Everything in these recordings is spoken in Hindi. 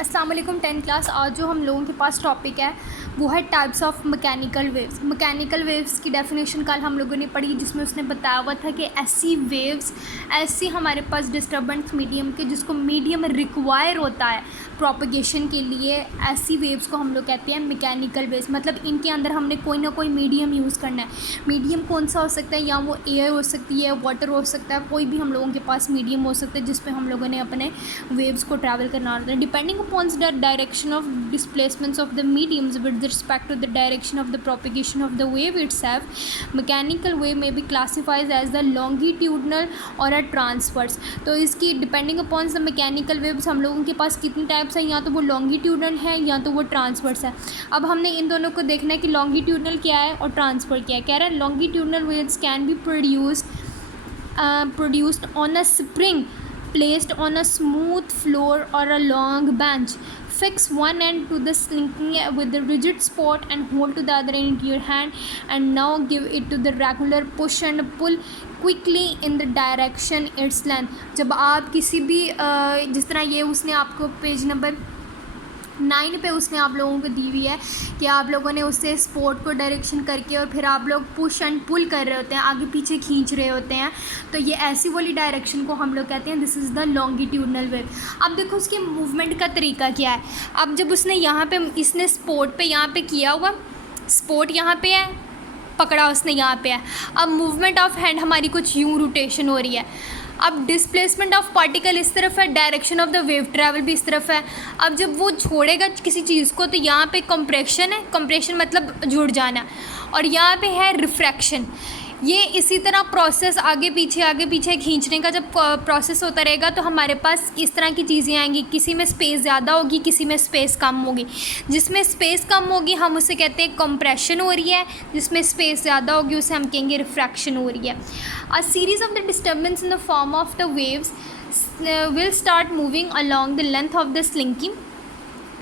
अस्सलाम वालेकुम 10th क्लास। आज जो हम लोगों के पास टॉपिक है वो है types of mechanical waves. Mechanical waves की डेफिनेशन कल हम लोगों ने पढ़ी, जिसमें उसने बताया हुआ था कि ऐसी वेव्स, ऐसी हमारे पास डिस्टर्बेंस मीडियम के जिसको मीडियम रिक्वायर होता है प्रोपगेशन के लिए, ऐसी वेव्स को हम लोग कहते हैं मैकेनिकल वेव्स। मतलब इनके अंदर हमने कोई ना कोई मीडियम यूज़ करना है। मीडियम कौन सा हो सकता है? या वो एयर हो सकती है, वाटर हो सकता है, कोई भी हम लोगों के पास मीडियम हो सकता है जिस पे हम लोगों ने अपने वेव्स को ट्रैवल करना होता है। Depending upon the direction of displacements of the mediums with respect to the direction of the propagation of the wave itself, mechanical wave में be classifies as the longitudinal और अ ट्रांसवर्स। तो इसकी depending upon the mechanical waves हम लोगों के पास कितने टाइप्स हैं, या तो वो लॉन्गिट्यूडनल है या तो वो ट्रांसवर्स है। अब हमने इन दोनों को देखना है कि लॉन्गिट्यूडनल क्या है और ट्रांसफर क्या है। कह रहा है longitudinal waves can be produced on a spring placed on a smooth floor or a long bench. Fix one end to the slinking with the rigid spot and hold to the other end into your hand, and now give it to the regular push and pull quickly in the direction its length. जब आप किसी भी जिस तरह ये उसने आपको पेज नंबर 9 पे उसने आप लोगों को दी हुई है कि आप लोगों ने उससे स्पोर्ट को डायरेक्शन करके और फिर आप लोग पुश एंड पुल कर रहे होते हैं, आगे पीछे खींच रहे होते हैं, तो ये ऐसी वाली डायरेक्शन को हम लोग कहते हैं this is the longitudinal wave. अब देखो उसके मूवमेंट का तरीका क्या है। अब जब उसने यहाँ पे इसने स्पोर्ट पे यहाँ पे किया हुआ, स्पोर्ट यहाँ पे है, पकड़ा उसने यहाँ पे है। अब मूवमेंट ऑफ हैंड हमारी कुछ यूँ रोटेशन हो रही है। अब डिस्प्लेसमेंट ऑफ पार्टिकल इस तरफ है, direction of the wave travel भी इस तरफ है। अब जब वो छोड़ेगा किसी चीज़ को तो यहाँ पे कंप्रेशन है, कंप्रेशन मतलब जुड़ जाना, और यहाँ पे है रिफ्रैक्शन। ये इसी तरह प्रोसेस आगे पीछे खींचने का जब प्रोसेस होता रहेगा तो हमारे पास इस तरह की चीज़ें आएंगी। किसी में स्पेस ज़्यादा होगी, किसी में स्पेस कम होगी। जिसमें स्पेस कम होगी हम उसे कहते हैं कंप्रेशन हो रही है, जिसमें स्पेस ज़्यादा होगी उसे हम कहेंगे रिफ्रैक्शन हो रही है। A series of the disturbance in the form of the waves will start moving along the length of the slinky.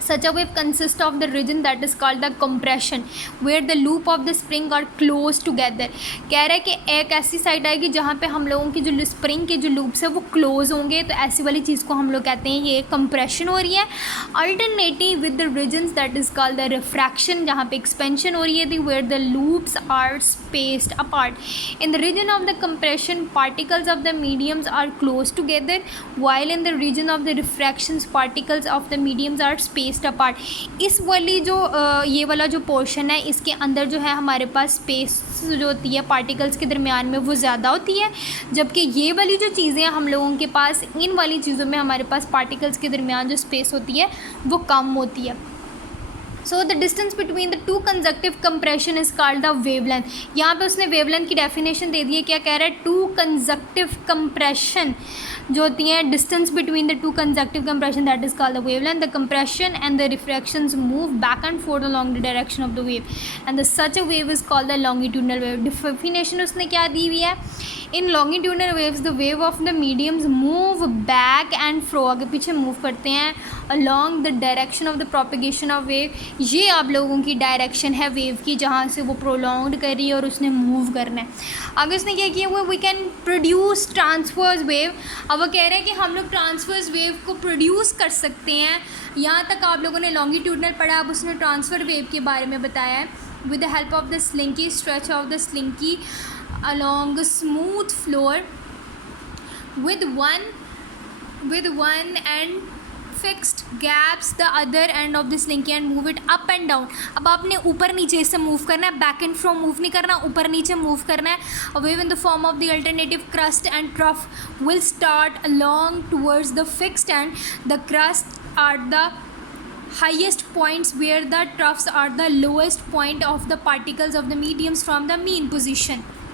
Such a wave consists of the region that is called the compression, where the loop of the spring are close together. कह रहा है कि एक ऐसी साइड आएगी जहाँ पे हम लोगों की जो स्प्रिंग के जो लूप्स है वो क्लोज होंगे, तो ऐसी वाली चीज़ को हम लोग कहते हैं ये कंप्रेशन हो रही है। Alternative with the reasons that is called the refraction, जहाँ पे एक्सपेंशन हो रही है थी, where the loops are spaced apart. In the region of the compression, particles of the mediums are close together, while in the region of the refractions, particles of the mediums are spaced apart. इस वाली जो ये वाला जो पोर्शन है इसके अंदर जो है हमारे पास स्पेस जो होती है पार्टिकल्स के दरमियान में वो ज़्यादा होती है, जबकि ये वाली जो चीज़ें हैं हम लोगों के पास, इन वाली चीज़ों में हमारे पास पार्टिकल्स के दरमियान जो स्पेस होती है वो कम होती है। So the distance between the two conjunctive compression is called the wavelength. यहाँ पे उसने वेवलेंथ की डेफिनेशन दे दी है। क्या कह रहा है? टू कंजक्टिव कंप्रेशन जो होती हैं, distance between the two conjunctive compression that is called the wavelength. The compression and the refractions move back and forth along the direction of the wave, and the such a wave is called the longitudinal wave. Definition उसने क्या दी हुई है? In longitudinal waves the wave of the mediums move back and fro, आगे पीछे मूव करते हैं along the direction of the propagation of wave. ये आप लोगों की डायरेक्शन है वेव की, जहाँ से वो प्रोलॉन्ग्ड कर रही है और उसने मूव करना है। आगे उसने क्या किया हुआ? We can produce transverse wave. अब वो कह रहे हैं कि हम लोग ट्रांसवर्स वेव को प्रोड्यूस कर सकते हैं। यहाँ तक आप लोगों ने लॉन्गिट्यूडनल पढ़ा, अब उसने ट्रांसफर वेव के बारे में बताया है। With the help of the slinky, stretch of the slinky along a smooth floor with one end fixed gaps the other end of the slinky and move it up and down. अब आपने ऊपर नीचे से मूव करना है, बैक एंड फ्रो मूव नहीं करना, ऊपर नीचे मूव करना है। A wave in the form of the alternative crust and trough will start along towards the fixed end. The crust are the highest points where the troughs are the lowest point of the particles of the mediums from the mean position.